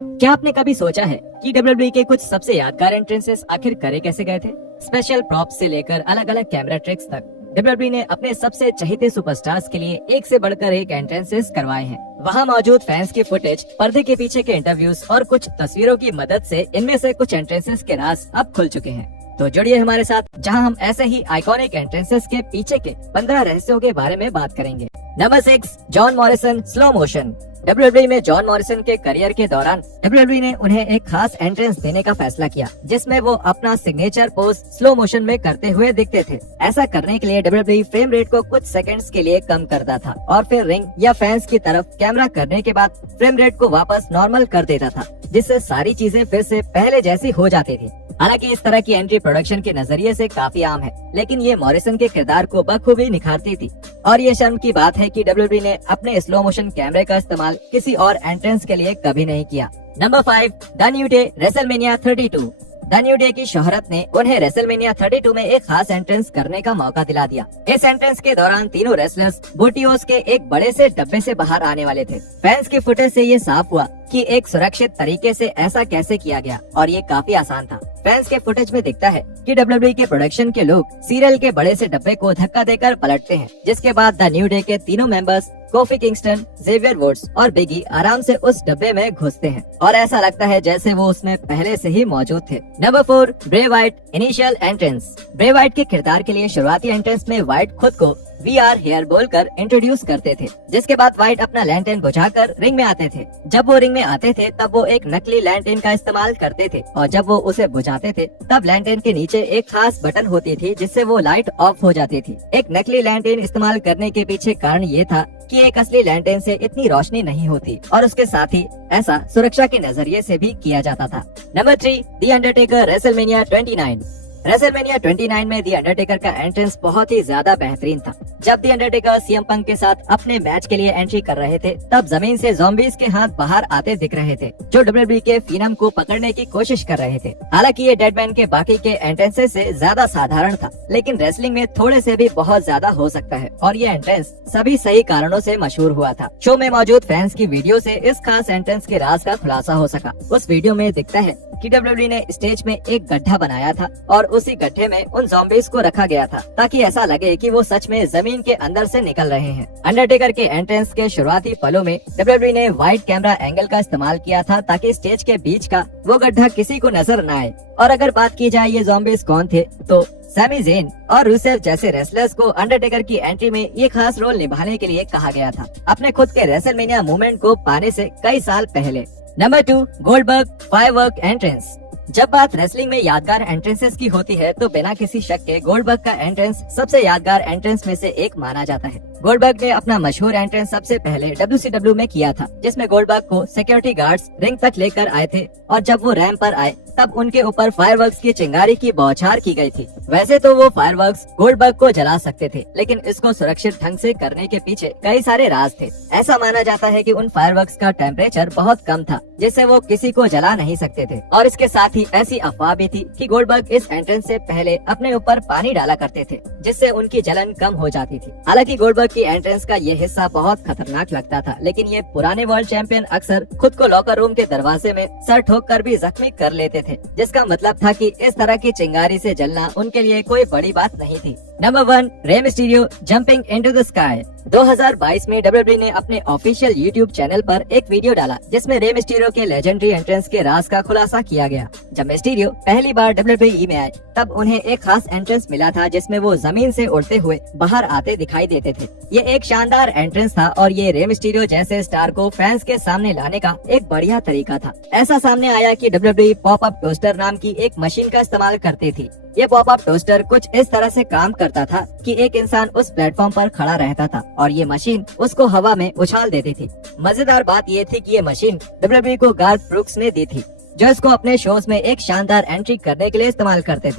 क्या आपने कभी सोचा है कि डब्ल्यूडब्ल्यूई के कुछ सबसे यादगार एंट्रेंसेस आखिर करे कैसे गए थे? स्पेशल प्रॉप्स से लेकर अलग अलग कैमरा ट्रिक्स तक डब्ल्यूडब्ल्यूई ने अपने सबसे चहेते सुपरस्टार्स के लिए एक से बढ़कर एक एंट्रेंसेस करवाए हैं। वहाँ मौजूद फैंस की फुटेज, पर्दे के पीछे के इंटरव्यूज और कुछ तस्वीरों की मदद से इनमें से कुछ एंट्रेंसेस के राज अब खुल चुके हैं। तो जुड़िए हमारे साथ, जहां हम ऐसे ही आइकॉनिक एंट्रेंसेस के पीछे के 15 रहस्यों के बारे में बात करेंगे। Number 6, John Morrison slow motion. WWE में जॉन मॉरिसन के करियर के दौरान डब्ल्यूडब्ल्यूई ने उन्हें एक खास एंट्रेंस देने का फैसला किया, जिसमें वो अपना सिग्नेचर पोज स्लो मोशन में करते हुए दिखते थे। ऐसा करने के लिए डब्ल्यूडब्ल्यूई फ्रेम रेट को कुछ सेकंड्स के लिए कम करता था और फिर रिंग या फैंस की तरफ कैमरा करने के बाद फ्रेम रेट को वापस नॉर्मल कर देता था, जिससे सारी चीजें फिर से पहले जैसी हो जाती थी। हालांकि इस तरह की एंट्री प्रोडक्शन के नजरिए से काफी आम है, लेकिन ये मॉरिसन के किरदार को बखूबी निखारती थी। और ये शर्म की बात है कि डब्ल्यूडब्ल्यूई ने अपने स्लो मोशन कैमरे का इस्तेमाल किसी और एंट्रेंस के लिए कभी नहीं किया। Number 5, the new day WrestleMania 32। The new day की शोहरत ने उन्हें रेसलमेनिया 32 में एक खास एंट्रेंस करने का मौका दिला दिया। इस एंट्रेंस के दौरान तीनों रेसलर्स बूटियोस के एक बड़े से डब्बे से बाहर आने वाले थे। फैंस की फुटेज से ये साफ हुआ कि एक सुरक्षित तरीके से ऐसा कैसे किया गया, और ये काफी आसान था। फैंस के फुटेज में दिखता है कि डब्ल्यूडब्ल्यूई के प्रोडक्शन के लोग सीरियल के बड़े से डब्बे को धक्का देकर पलटते हैं, जिसके बाद द न्यू डे के तीनों members Kofi Kingston, Xavier Woods और बिगी आराम से उस डब्बे में घुसते हैं और ऐसा लगता है जैसे वो उसमें पहले से ही मौजूद थे। Number 4, Bray Wyatt initial entrance. Bray Wyatt के किरदार के लिए शुरुआती एंट्रेंस में वाइट खुद को वी आर हेयर बोलकर इंट्रोड्यूस करते थे, जिसके बाद वाइट अपना लैंटर्न बुझाकर रिंग में आते थे। जब वो रिंग में आते थे तब वो एक नकली लैंटर्न का इस्तेमाल करते थे, और जब वो उसे बुझाते थे तब लैंटर्न के नीचे एक खास बटन होती थी जिससे वो लाइट ऑफ हो जाती थी। एक नकली लैंटर्न इस्तेमाल करने के पीछे कारण ये था कि एक असली लैंटर्न से इतनी रोशनी नहीं होती, और उसके साथ ही ऐसा सुरक्षा के नजरिए से भी किया जाता था। Number 3, the Undertaker WrestleMania 29। WrestleMania 29 में द अंडरटेकर का एंट्रेंस बहुत ही ज्यादा बेहतरीन था। जब द अंडरटेकर सीएम पंक के साथ अपने मैच के लिए एंट्री कर रहे थे, तब जमीन से ज़ॉम्बीज के हाथ बाहर आते दिख रहे थे, जो डब्ल्यूडब्ल्यूई के फिनम को पकड़ने की कोशिश कर रहे थे। हालांकि ये डेडमैन के बाकी के एंट्रेंसेस से ज्यादा साधारण था, लेकिन रेसलिंग में थोड़े से भी बहुत ज्यादा हो सकता है, और ये एंट्रेंस सभी सही कारणों से मशहूर हुआ था। शो में मौजूद फैंस की वीडियो से इस खास एंट्रेंस के राज का खुलासा हो सका। उस वीडियो में दिखता है कि डब्ल्यूडब्ल्यूई ने स्टेज में एक गड्ढा बनाया था और उसी गड्ढे में उन ज़ॉम्बीज को रखा गया था, ताकि ऐसा लगे कि वो सच में जमीन के अंदर से निकल रहे हैं। अंडरटेकर के एंट्रेंस के शुरुआती पलों में डब्ल्यूडब्ल्यूई ने वाइड कैमरा एंगल का इस्तेमाल किया था, ताकि स्टेज के बीच का वो गड्ढा किसी को नजर न आए। और अगर बात की जाए ये ज़ॉम्बीज कौन थे, तो सैमी ज़ेन और रूसेफ जैसे रेसलर्स को अंडरटेकर की एंट्री में ये खास रोल निभाने के लिए कहा गया था, अपने खुद के रेसलमेनिया मूवमेंट को पाने से कई साल पहले। Number 2, Goldberg firework entrance. जब बात रेसलिंग में यादगार एंट्रेंसेस की होती है, तो बिना किसी शक के गोल्डबर्ग का एंट्रेंस सबसे यादगार एंट्रेंस में से एक माना जाता है। गोल्डबर्ग ने अपना मशहूर एंट्रेंस सबसे पहले WCW में किया था, जिसमें गोल्डबर्ग को सिक्योरिटी गार्ड्स रिंग तक लेकर आए थे, और जब वो रैंप पर आए तब उनके ऊपर फायरवर्क्स की चिंगारी की बौछार की गई थी। वैसे तो वो फायरवर्क्स गोल्डबर्ग को जला सकते थे, लेकिन इसको सुरक्षित ढंग से करने के पीछे कई सारे राज थे। ऐसा माना जाता है कि उन फायरवर्क्स का टेम्परेचर बहुत कम था, जिससे वो किसी को जला नहीं सकते थे। और इसके साथ ही ऐसी अफवाह भी थी कि गोल्डबर्ग इस एंट्रेंस से पहले अपने ऊपर पानी डाला करते थे, जिससे उनकी जलन कम हो जाती थी। हालांकि गोल्डबर्ग की एंट्रेंस का ये हिस्सा बहुत खतरनाक लगता था, लेकिन ये पुराने वर्ल्ड चैंपियन अक्सर खुद को लॉकर रूम के दरवाजे में सर ठोक कर भी जख्मी कर लेते थे, जिसका मतलब था कि इस तरह की चिंगारी से जलना उनके लिए कोई बड़ी बात नहीं थी। Number 1, Rey Mysterio jumping into the sky. 2022 में डब्ल्यूडब्ल्यूई ने अपने ऑफिशियल यूट्यूब चैनल पर एक वीडियो डाला, जिसमें रे मिस्टीरियो के लेजेंडरी एंट्रेंस के राज का खुलासा किया गया। जब मिस्टीरियो पहली बार डब्ल्यूडब्ल्यूई में आए, तब उन्हें एक खास एंट्रेंस मिला था, जिसमें वो जमीन से उड़ते हुए बाहर आते दिखाई देते थे। ये एक शानदार एंट्रेंस था, और ये रे मिस्टीरियो जैसे स्टार को फैंस के सामने लाने का एक बढ़िया तरीका था। ऐसा सामने आया कि डब्ल्यूडब्ल्यूई पॉपअप टोस्टर नाम की एक मशीन का इस्तेमाल करती थी। ये पॉपअप टोस्टर कुछ इस तरह से काम करता था कि एक इंसान उस प्लेटफॉर्म पर खड़ा रहता था, और ये मशीन उसको हवा में उछाल देती थी। मजेदार बात ये थी कि ये मशीन डब्ल्यूडब्ल्यूई को गार्थ ब्रुक्स ने दी थी, जो इसको अपने शोज में एक शानदार एंट्री करने के लिए इस्तेमाल करते थे।